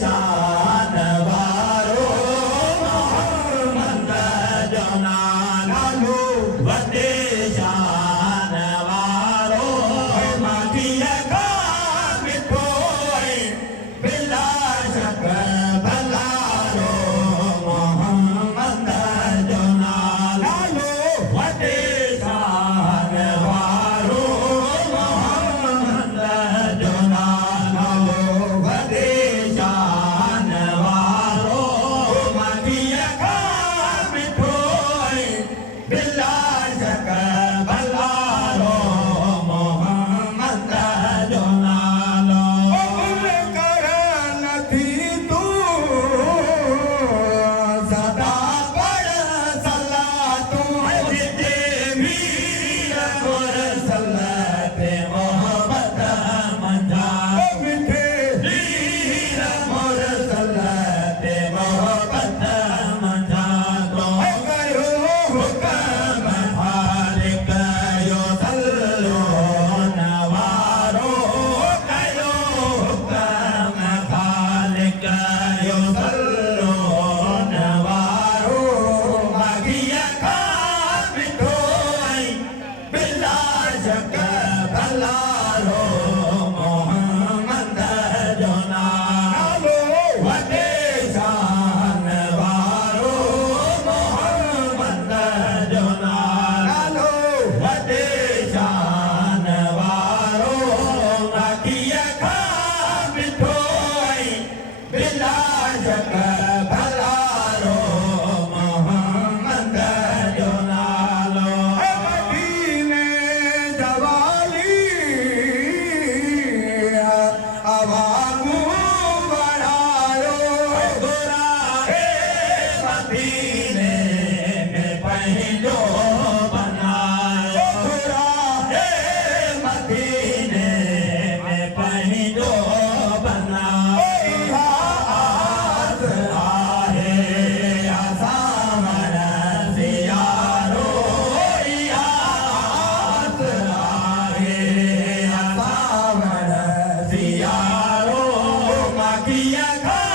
शान वारो मोहम्मद जो नालो वॾे शान वारो माखीअ खां मिठो बिला शक भलारो मोहम्मद जो नालो वॾे शान वारो मोहम्मद जो नालो वॾे शान वारो माखीअ खां मिठो बिला शक भलारो मोहम्मद जो नालो करण थी तूं सदा पढ़ सलातूं जिते वीर मुरसल ते मोहब्बत मंझा मिठे वीर मुरसल ते मोहब्बत मंझा तो कयो हुकम खालिक यो सल्लो नवारो कयो हुकम खालिक यो सल्लो नवारो माखीअ खां मिठो बिला शक भलारो मोहम्मद जो नालो वॾे शान वारो मोहम्मद जो नालो वॾे शान वारो माखीअ खां मिठो बिला शक भलारो मोहम्मद जो नालो मदीने जवाली अवामू बढ़ायो गुरा मदीने में पंहिंजो बनायो गुरा मदीने में पंहिंजो बनायो इहा आस आहे असां सियारो इहा आस आहे असां सियारो माखीअ खां